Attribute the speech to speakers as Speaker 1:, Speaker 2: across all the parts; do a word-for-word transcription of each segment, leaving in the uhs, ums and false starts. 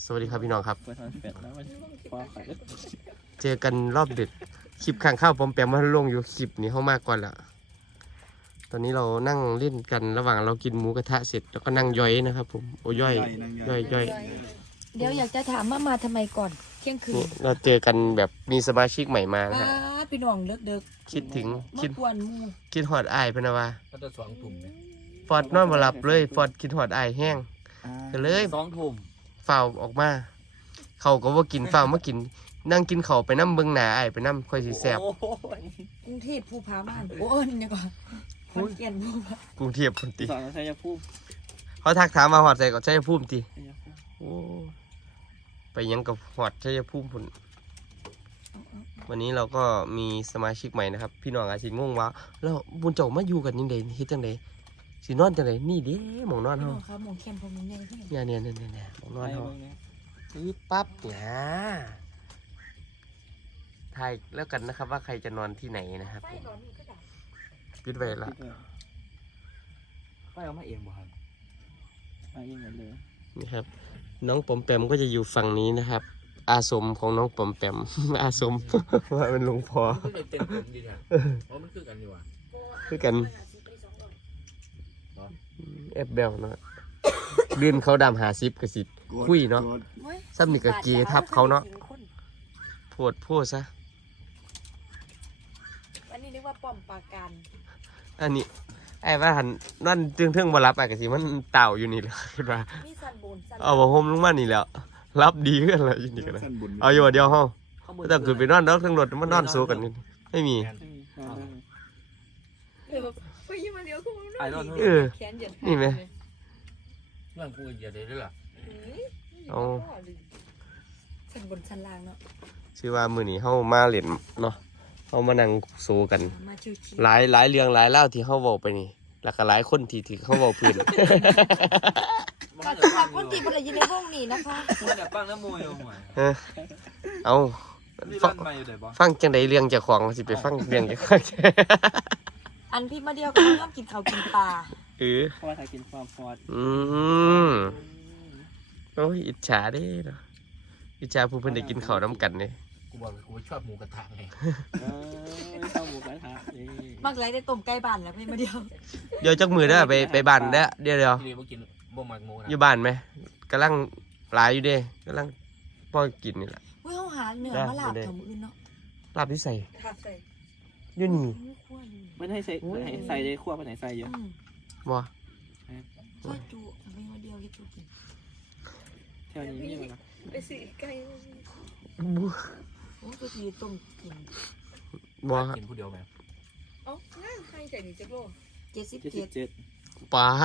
Speaker 1: สวัสดีครับพี่น้องครับ
Speaker 2: ไปทำเป็ดแล้วมันฟ้าไข่
Speaker 1: เจอกันรอบดึกคลิปข้างข้าวปอมแปมมาลงอยู่คลิปนี้เข้ามากก่อนละตอนนี้เรานั่งเล่นกันระหว่างเรากินหมูกระทะเสร็จแล้วก็นั่งย่อยนะครับผมโอ้ย่อยย่อยย่อย
Speaker 3: เดี๋ยวอยากจะถามว่ามาทำไมก่อนเที่ยงคื
Speaker 1: นี่
Speaker 3: น
Speaker 1: เราเจอกันแบบมีสมาชิกใหม่มานะ
Speaker 3: อ้า
Speaker 1: ฮะ
Speaker 3: พี่น้องเลิกเด็ก
Speaker 1: คิดถึง
Speaker 3: เมื่
Speaker 1: คิด
Speaker 3: อวันมู
Speaker 1: คิดฮอดอ้ายพะนะวา
Speaker 4: ก็จะสองถุ่มเนี่ย
Speaker 1: ฟอดนอนมาหลับเลยฟอดคิดฮอดอ้ายแห้งก็เลย
Speaker 4: สองถุ่ม
Speaker 1: ฝ้าวออกมาเขาก็ว่ากินฝ้าวมากิน นั่งกินเขาวไปน้ำเบิ้งหนาอ้ายไปน้ำค่อยสิแซ่บ
Speaker 3: กรุงเทพภูผาม่านโอ้เอิญเนี่ยก่อนขอนแก่นภูผาก
Speaker 1: รุงเทพพุ่นติ
Speaker 2: สอนใช้ยาพูด
Speaker 1: เขาทักถามมาฮอดใส่ก็ใช้ภูมิติ
Speaker 2: ใช้ยาพูด
Speaker 1: โอ้ไปยังกับหอดชัยภูมิพุ่นวันนี้เราก็มีสมาชิกใหม่นะครับ พี่น้องอาจสิงงว่าแล้วบุญเจ้ามาอยู่กันยังไงเฮ็ดจังไดสินอนจังไดนี่เด้หมองนอน
Speaker 3: พี่
Speaker 1: เฮา
Speaker 3: น้องครับหมองเข้มผมยังไงพี่
Speaker 1: เนี่ยเนี่ยเนี่ยเนี่ยหมองนอน
Speaker 2: ใช้
Speaker 1: เฮา
Speaker 2: เบิ่งเนี่ย
Speaker 1: นี่ปั๊บเนี่ยทายแล้วกันนะครับว่าใครจะนอนที่ไหนนะครับ
Speaker 3: ไฟร้อนนี่ก็ดับ
Speaker 1: ปิดไว้ละ
Speaker 4: ไม่เอามาเองบ่ครับ
Speaker 2: มาเองหมดเลย
Speaker 1: นี่ครับ น้องปอมแปมก็จะอยู่ฝั่งนี้นะครับ อาสมของน้องปอมแปม อาสม ว่าเป็นหลวงพ่อ
Speaker 4: มันคือเต็มผมดีเนี่ยเพราะมันคือกันดีกว่า
Speaker 1: คือกันเอฟเบลเนาะลื่นเขาดำหาซิปกระสิคุยเนาะซ้ำนี่กะกีทับเขาเนาะโพดโพดซะ
Speaker 3: อันนี้นึกว่าป้อมปราการ
Speaker 1: อันนี้ไอ้ว่าหันนั่นจึงเทิงบ่รับไอ้กะสิมันเต่าอยู่นี่แหละคิดว่า
Speaker 3: มีสันบนสัน
Speaker 1: เอาบ่โฮมลงมานี่แล้วรับดีขึ้นเลยอยู่นี่กันนะเอาอยู่เดียวเฮาไม่ต้องขึ้นไปนอนดอกทั้งรถมันนอนโซกันนี่ไม่มี
Speaker 3: เดี๋ยวไปยิ้มมาเดียวก็มัน
Speaker 4: ไอ้รอด
Speaker 1: เออ
Speaker 3: แขนเหยียด
Speaker 1: นี่ไหม
Speaker 4: เรื่องกูอย่าได้ด้วยล่ะ
Speaker 1: เอา
Speaker 3: สันบนสันล่างเนาะ
Speaker 1: ชื่อว่ามื้อนี้เฮามาเล่นเนาะเฮามานั่งโซกัน
Speaker 3: มาชิว
Speaker 1: หลายหลายเรื่องหลายเล่าวที่เขาบอกไปนี่แล้วก็หลายคนที่ที่เขาบอกพื้น
Speaker 3: ๆขอบคุณครับคนที่บริยินในห้องนี้นะคะ
Speaker 4: คุณอยากปั้งน้ำมวยเอาหวย
Speaker 1: เออเอา
Speaker 4: นี่
Speaker 1: ฟั
Speaker 4: บ้าง นใหม่อยู่ไหนบ่
Speaker 1: ฟังจังใดเรื่องเจากของสิไปฟังเรื่องเจากของ
Speaker 3: อันพี่มาเดียวก็เริ่มกินข้าวกินปลา
Speaker 1: เออ
Speaker 2: เพราะว่าถ้ากินความฟอด
Speaker 1: อืมโอ้ยอิจฉาเด้เนาะอิจฉาผู้เพิ่นได้กินข้าวน้ำกันเนี่ย
Speaker 4: กูบอกกูชอบหมูกระทะไง
Speaker 2: เออเข้าหมูกระทะนี่
Speaker 3: มากไรได้ต้มไก่บ้านแล้วพี่มาเดียว
Speaker 1: เดี๋ยวจักมือเด้อไปไปบ้านเด้อเดี๋ยวเดี๋ยว
Speaker 4: ที่นี่บ่กินบ่มักหมูนะ
Speaker 1: อยู่บ้านไหมกำลังหลายอยู่เด้กำลังพ่อกินนี่แหละ
Speaker 3: เฮ้ยเขาหาเนื้อมาลาบถมอื่นเนาะ
Speaker 1: ลาบที่ใส่
Speaker 3: ค่ะใส่
Speaker 1: อยู่นี่
Speaker 3: ขั้วนี่
Speaker 2: ไม่ได้ใส่ให้ใส่เลยขั้วไปไหนใส่เยอะ
Speaker 3: อืม
Speaker 1: บ่
Speaker 3: ช่วยจูไม่มาเดียวให้จูกิน
Speaker 2: แค่นี้นี่มันนะ
Speaker 3: ไปซื้อไก่
Speaker 1: บ่
Speaker 3: โอ้ตัวทีต้มกิน
Speaker 1: บ่
Speaker 4: กินผู้เดียวไหม
Speaker 5: เอ้าง่ายใครใจดีจักโล
Speaker 3: เจ็ดสิบ
Speaker 2: เจ็ดสิ
Speaker 3: เจ็
Speaker 2: บ
Speaker 3: ด
Speaker 2: เจ็ด
Speaker 1: ปลา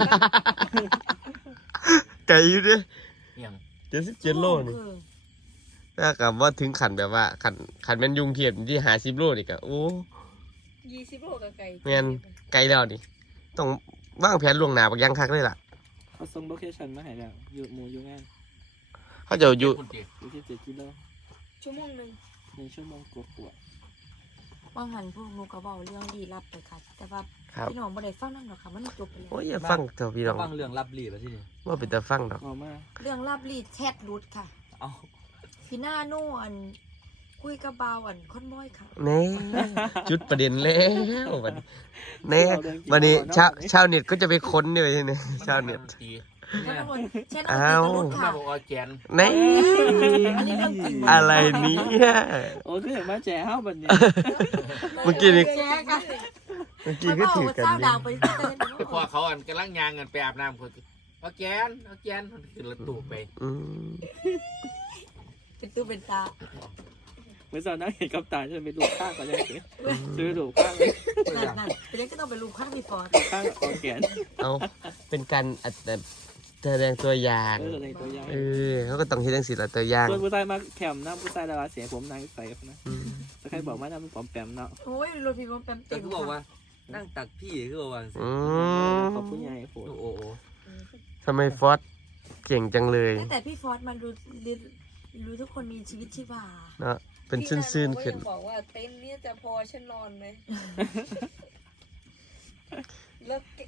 Speaker 1: ไก่อยู่เด้
Speaker 4: ยัง
Speaker 1: เจ็ดสิบเจ็ดโลนี่ถ้ากับว่าถึงขันแบบว่าขันขันเป็นยุงเทียบที่หาสิบโลนี่ก็โอ้
Speaker 5: ยี่สิบโลกับไก่
Speaker 1: แม่นไกลแล้วนี่ต้องวางแผนล่วงหน้าบักอยังคักเลยล่ะ
Speaker 2: เขาส่งโลเคชั่นมาให้แล้วอยู่หมูอยู่งาน
Speaker 1: เขาจะอยู่
Speaker 4: คุณจี
Speaker 2: อยู่ที่เจ็ดกิโล
Speaker 5: ชั่วโมงหนึ่ง
Speaker 2: หนึ่งชั่วโมงกว่า
Speaker 3: บางหันพวกหนูกระเบาเรื่องดีรับไปค่ะ แต่ว่า
Speaker 1: ครับ
Speaker 3: พี่น้องบ่ได้ฟังนั่นหรอกค่ะมันจบไปแล้ว
Speaker 1: โอ้ยอย่าฟังเถอะพี่น้อง
Speaker 4: ฟังเรื่องลับลีแล้วที่นี่
Speaker 1: ว่าเป็นแต่ฟังดอก
Speaker 2: ๆเอามา
Speaker 3: เรื่องรับรีดแชทรุดค่ะ
Speaker 4: เอา
Speaker 3: พี่หน้าโน่อันคุยกับเบาอันคอนบอยค่ะ
Speaker 1: เน่จุดประเด็นแล้ววันนี้เน่วันนี้ชาวชาวเน็ตก็จะไปค้นเนี่ยใช่ไหมชาวเน็ต
Speaker 4: ตี
Speaker 3: แชทรุดแชท
Speaker 1: อ้าว
Speaker 3: รุด
Speaker 4: มา
Speaker 3: ค่ะ
Speaker 4: บอกว่าแกน
Speaker 1: เน่
Speaker 3: อันนี้เรื่องจริง
Speaker 1: อะไรเนี้
Speaker 2: โอ้คือเห็นมาแจ๋วแบบนี้
Speaker 1: เมื่อกี้นี่
Speaker 3: แชทกัน
Speaker 1: เมื่อกี้
Speaker 3: มัน
Speaker 1: ก็
Speaker 3: เบา
Speaker 1: ถือกัน
Speaker 3: เศร้า
Speaker 1: นี่
Speaker 3: ดาวไปเต้น
Speaker 4: พอเขาอันกำลังยางกันไปอาบน้ำคนเอาแกนเอาแกนมันขึ้นรถตู้ไป
Speaker 1: อืม
Speaker 3: เป็นตู้เป็นตา
Speaker 2: เหมือนตอนนั้นเห็นกับตาจะไปดูข้างก่อนเลยซื้อดูข้าง
Speaker 3: นั่นนั่นเป็นเรื่องก็ต้องไปรูปข้างดีฟอร์ด
Speaker 2: ข้างคอแขน
Speaker 1: เอาเป็นการอัดแบบแสดงตัวอย่าง
Speaker 2: เออในตัวอย่าง
Speaker 1: เออเขาก็ต้องคิดทั้งสิละตัวอย่าง
Speaker 2: ส่วนผู้ชายมาแคมน้ำผู้ชายดาราเสียผมนางใส่กันนะ
Speaker 1: อืม
Speaker 2: จะใครบอกว่าน้ำมันปลอมแปมเนาะ
Speaker 3: โอ้ยรถพี่บอมแปม
Speaker 4: แต่
Speaker 3: เต็ม
Speaker 4: ก็บอกว่านั่งตักพี่คือบอกว่า
Speaker 1: อืม
Speaker 2: ขอบคุณยายโห
Speaker 4: โอ้โห
Speaker 1: ทำไมฟอสเก่งจังเลย
Speaker 3: ตั้งแต่พี่ฟอร์ดมันรู้รู้ทุกคนมีชีวิตชีวา
Speaker 1: เนาะเป็นซื่นๆขึ้น
Speaker 5: พี่าโก็ยังบอกว่าเต็นท์เนี้จะพอฉันนอนไหมแล้วแล้ว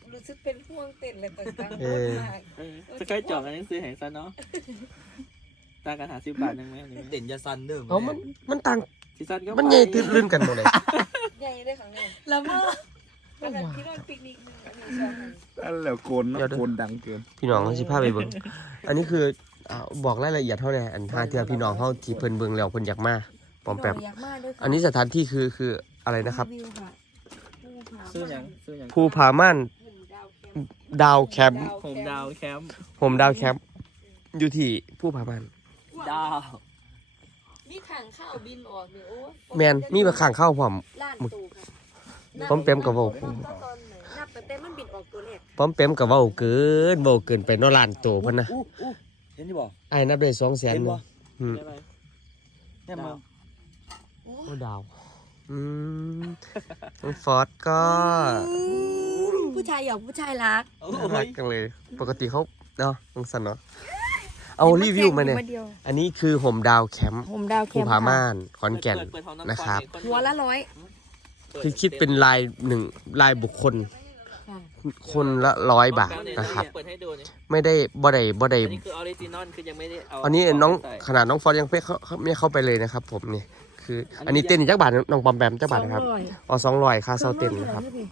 Speaker 5: รู้สึกเป็นห่วงเต้นเลยต่าง
Speaker 1: เออ
Speaker 5: ๆมาก
Speaker 2: เออจะใกล้จอบแล้วนี่ซื้อให้ซะเนาะตากันหาสิบบาทหนึงไหมอันนี้
Speaker 4: เด่นยาซันเด้อ
Speaker 1: เอามันมันต่าง
Speaker 2: ซีซั่นก็
Speaker 1: มันใหญ่ตื่นลื่นกันหมดเลย
Speaker 5: ใหญ่ได้ของเนี่ย
Speaker 3: แล้วก็
Speaker 5: อันนั้นที่นอนปิกนิกหนึงอันนี้สองอัน
Speaker 6: นั่นแหละโกนเนอะโกนดังเกิน
Speaker 1: พี่น้องเขาสิพาไปเบิ่งอันนี้คืออ่าบอกรายละเอียดเท่าไหร่อันหาเทื่อพี่น้องเขาที่เพิ่นเบิ่งแล้วเพิ่นอยากมาปอมแปม
Speaker 3: อยากมาด้วยค่ะ
Speaker 1: อันนี้สถานที่คือคืออะไรนะครับ
Speaker 3: วิวค่ะภูผา
Speaker 2: ซื้อหยังซื้อหยัง
Speaker 1: ภูผาม่านดาวแคมป์
Speaker 2: โฮมดาวแคมป์
Speaker 1: โฮมดาวแคมป์อยู่ที่ภูผาม่าน
Speaker 2: ดาว
Speaker 5: มีขังข้าวบินออกเนี่ยโอ้ย
Speaker 1: แมนมีมาข้างเข้าพร้อม
Speaker 5: ล้านตูค่ะ
Speaker 1: ป้อมแปมกับเว้า
Speaker 5: นับตอนไหนนับตั้งแต่มันบินออกตัวแรก
Speaker 1: ป้อมแปมกับเว้าเกินเว้าเกินไปเนอล้านโตเพิ่นนะ
Speaker 6: อู้อู้เห็นที่บอก
Speaker 1: ไอ้นับได้สองแสน
Speaker 6: เห็น
Speaker 1: นึ
Speaker 6: บ่
Speaker 1: งอืม
Speaker 2: ได้ไหม
Speaker 6: เนี่ยมึง
Speaker 1: โอ้ดาวอืมน้องฟอสก็
Speaker 3: ผู้ชายหยอกผู้ชายรัก
Speaker 2: โอ้
Speaker 1: น่ารัก
Speaker 2: ย
Speaker 1: จังเลย ปกติเขาเนาะน้องสันเนาะเอารีวิวมาเนี่ย
Speaker 3: ดีว
Speaker 1: อันนี้คือโฮมดาวแคมป์
Speaker 3: โฮมดาวแค
Speaker 1: ภู
Speaker 3: มป์
Speaker 1: ผาม่านขอนแก่น
Speaker 2: เปิดเปิดขององ
Speaker 1: นะครับ
Speaker 2: ฟอน
Speaker 3: หัวละร้อย
Speaker 1: คือคิดเป็นรายหนึ่งรายบุคคล
Speaker 3: ค่ะ
Speaker 1: คนละร้อยบาทนะครับ
Speaker 2: เปิดให้ดูนี่
Speaker 1: ไม่ได้บ่ได้บ่ได้
Speaker 2: อันนี้คือออริจินอลคือยังไม่ได้เอา
Speaker 1: อันนี้น้อง
Speaker 2: ใส่
Speaker 1: ขนาดน้องฟอสยังไม่เข้าไม่เข้าไปเลยนะครับ ผมนี่คือ อันนี้เต้นจักบาทน้องปอมแปมจักบาทนะครับ
Speaker 3: สองร้อย
Speaker 1: อ๋อสองร้อยค่าเซาเต้นนะครับ
Speaker 3: พี่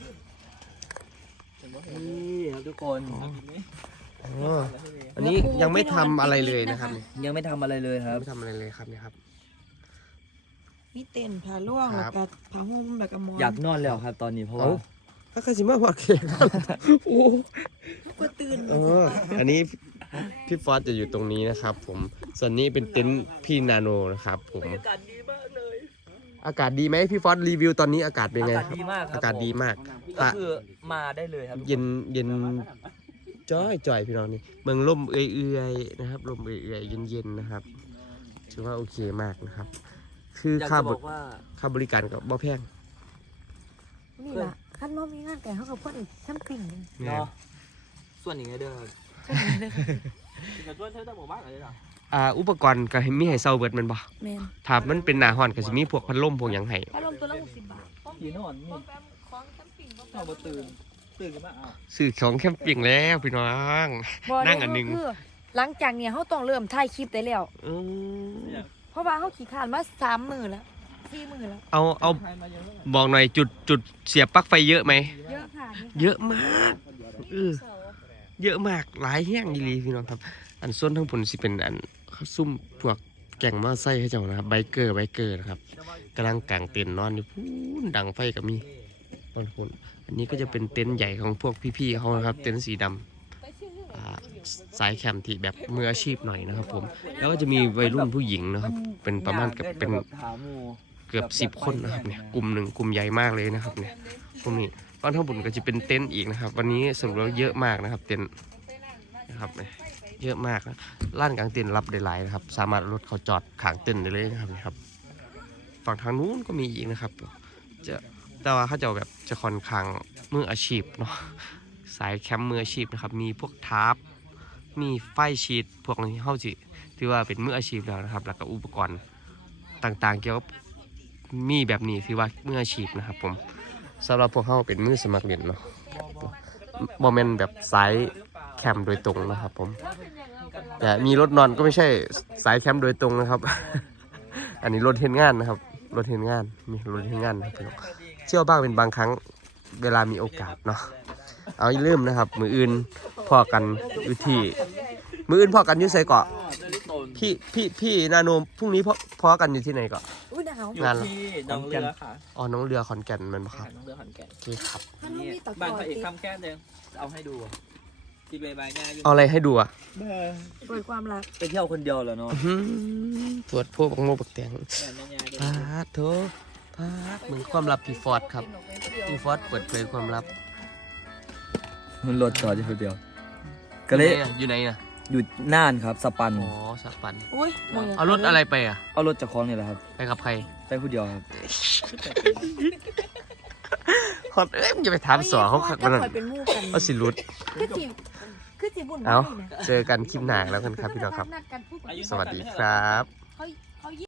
Speaker 6: นี่ครับทุกคน
Speaker 1: อ๋ออันนี้ยังไม่ทำอะไรเลยนะครับนี่
Speaker 6: ยังไม่ทำอะไรเลยค
Speaker 1: ยั
Speaker 6: รั
Speaker 1: ง
Speaker 6: บ
Speaker 1: ไม่ทำอะไรเลยครับนี่ครับ
Speaker 3: มีเต้นผ้าล่วง
Speaker 1: ครั
Speaker 3: แล้ว
Speaker 1: บ
Speaker 3: ก็ผ้าห่มแล้วก็หมอน
Speaker 6: อยากนอนแล้วครับตอนนี้เพราะว่า
Speaker 1: เอ้า ถ้าใครสิมาพอดเคครับโอ้
Speaker 3: ก็ตื่น
Speaker 1: เอออันนี้พี่ฟอสจะอยู่ตรงนี้นะครับ ผมส่วนนี้เป็นเต็นท์พี่นาโนนะครับ ผม
Speaker 2: อากาศดีมากเลย
Speaker 1: อากาศดีไหมพี่ฟอสรีวิวตอนนี้อากาศเป็น
Speaker 6: อา
Speaker 1: ไง
Speaker 6: กาศ
Speaker 1: ครับ
Speaker 6: ดีมากครับ
Speaker 1: อากาศดีมาก
Speaker 6: ก็คือมาได้เลยครับทุกคน
Speaker 1: เย็นเย็นจ้อยจ่อยพี่น้องนี่เมืองล่มเอื่อยๆนะครับลมเอื่อยๆเย็นๆนะครับถือว่าโอเคมากนะครับ คือ
Speaker 6: อยาก
Speaker 1: ค่า
Speaker 6: จะ
Speaker 1: บบ
Speaker 6: อกว่า
Speaker 1: ค่าบริการก็บ่แพง
Speaker 3: นี่ล่ะขั้นบ่มีงานแต่เขากับคนอีกแคมปิ้งเลย
Speaker 6: เนาะส่วนอย่างเงี้ยเด้อครับ
Speaker 2: แต่ตัวเธอต้องหมู่บ้านอะไรหรอ
Speaker 1: อ่าอุปกรณ์ก็ให้มีให้เซาเบิดแมันบ่
Speaker 3: แมน
Speaker 1: ถ้ามันเป็นหน้าร้อนก็สิมีพวกพัดลมพวกหยังให้
Speaker 3: พัดลมตัวละหกสิบบาท
Speaker 6: ผีนอนนี่
Speaker 5: ป้อมแปมของแคมปิ้งป้อมแป
Speaker 6: เอา
Speaker 5: ม
Speaker 6: มาตื่นตื่นขึ้นมาอ้าว
Speaker 1: ซื้อของแคมปิ้งแล้วพี่น้อง
Speaker 3: บ่
Speaker 1: นั่งอันหนึ่ง
Speaker 3: คือหลังจากเนี่ยเขาต้องเริ่มถ่ายคลิปได้แล้ว
Speaker 1: อืม
Speaker 3: เพราะว่าเขาขี่ขานมาสามมือแล้วสี่มือแล้ว
Speaker 1: เอาเอา
Speaker 2: ใครมาเยอะมาก
Speaker 1: บอกหน่อยจุดจุดเสียบปลั๊กไฟเยอะไหม
Speaker 3: เยอะค่ะนี่
Speaker 1: เยอะมากเออ
Speaker 5: เสา
Speaker 1: เยอะมากหลายแห้งดีหลีพี่น้องครับ อันส้นทั้งผลสิเป็นอันซุ่มพวกแก่งมาไส้ให้เจ้านะครับไบเกอร์ไบเกอร์นะครับกำลังกางเต็นท์นอนอยู่พูนดังไฟก็มีตอนคนอันนี้ก็จะเป็นเต็นท์ใหญ่ของพวกพี่ๆเขานะครับ เต็นท์สีดำ
Speaker 5: ไปชื่อเรื่อง
Speaker 1: อ่าสายแคมป์ที่แบบมืออาชีพหน่อยนะครับ ผม แล้วก็จะมีวัยรุ่นผู้หญิงนะครับ เป็นประมาณกับเป็น
Speaker 6: แบบถามหมู่
Speaker 1: เกือบสิบคนนะครับเนี่ยกลุ่มหนึ่งกลุ่มใหญ่มากเลยนะครับเนี่ยพวกนี้ตอนทั้งหมดก็จะเป็นเต็นท์อีกนะครับ วันนี้สรุปแล้วเยอะมากนะครับ เต็นท์นะครับเนี่ยเยอะมากนะร้านกลางเต็นท์รับได้หลายนะครับ สามารถเอารถเขาจอดขางเต็นท์ได้เลยนะครับนี่ครับ ฝั่งทางนู้นก็มีอีกนะครับ จะแต่ว่าเขาจะแบบจะค่อนข้างมืออาชีพเนาะสายแคมป์มืออาชีพนะครับ มีพวกทาร์ปมีไฟชีตพวกนี้เขาจิถือว่าเป็นมืออาชีพแล้วนะครับ แล้วก็อุปกรณ์ต่างๆ เกี่ยวกับมีแบบนี้ถือว่ามืออาชีพนะครับ ผมสำหรับพวกเขาเป็นมือสมัครเรียนเนาะโมเมนต์แบบสายแคมป์โดยตรงนะครับ ผมแต่มีรถนอนก็ไม่ใช่สายแคมป์โดยตรงนะครับ อันนี้รถเห็นงานนะครับรถเห็นงานมีรถเห็นงานนะครับพี่น้องเชื่อบ้างเป็นบางครั้งเวลามีโอกาสเนาะเอาอย่าลืมนะครับ มืออื่นพอกันอยู่ที่มืออื่นพอกันอยู่ไสเกาะ พี่พี่พี่นาโนพรุ่งนี้พอพอกันอยู่ที่ไหนเกาะ
Speaker 3: อุ้ยหนาว
Speaker 2: อยู่
Speaker 1: งานเหรอ
Speaker 2: ที่หน้องเรือค่ะ
Speaker 1: อ๋อน้องเรือขอนแก่นแมันบ่ค
Speaker 2: ค่ะ
Speaker 1: รับ
Speaker 2: หน้องเรือขอนแก่น
Speaker 1: โอเคครับ
Speaker 3: พัดลมมีตะก
Speaker 2: บ้าน
Speaker 3: อน
Speaker 2: พระเอก
Speaker 3: ติด
Speaker 2: คำแค่เดิมเอาให้ดูที่ใบใบง่ายอยู่
Speaker 1: เอาอะไรให้ดูอ่ะ
Speaker 3: เปิดความรัก
Speaker 6: ไปเที่ยวคนเดียวเหรอเนาะ
Speaker 1: อื้อหือตรวจพวกบักโมบักแตง
Speaker 2: แม่แม่ยายด้วย
Speaker 1: พาดโถพาดมึงความลับพี่ฟอร์ดครับพี่ฟอร์ดเปิดเผยความลับ
Speaker 6: มันรถจอดอยู่คนเดียว ก็เลย
Speaker 1: อยู่ไหนน่ะ
Speaker 6: อยู่น่านครับสปัน
Speaker 1: อ๋อสักปัน
Speaker 3: อุ้ยมง
Speaker 1: เอารถอะไรไปอ่ะ
Speaker 6: เอารถจากคลองนี่แหละครับ
Speaker 1: ไปกับใคร
Speaker 6: ไปผู้เดียวครับ
Speaker 1: ขอดเอ้ยมึงอย่าไปถามสอเขาขักมัน
Speaker 3: จะ
Speaker 1: นั่น
Speaker 3: คอยเป็นหมู่กัน
Speaker 1: เอาสิรุด
Speaker 3: คือสิคือสิบุญ
Speaker 1: เอา
Speaker 3: บ่ได้นะ
Speaker 1: เจอกันคลิปหน้าแล้วกันครับพี่น้องครับ
Speaker 3: นัดกันพูด
Speaker 2: อายุ
Speaker 1: ส
Speaker 2: เท่า
Speaker 1: วัส
Speaker 2: กัน
Speaker 1: ดี
Speaker 2: ไม่
Speaker 1: ค
Speaker 2: ใช่เหอ
Speaker 1: รับ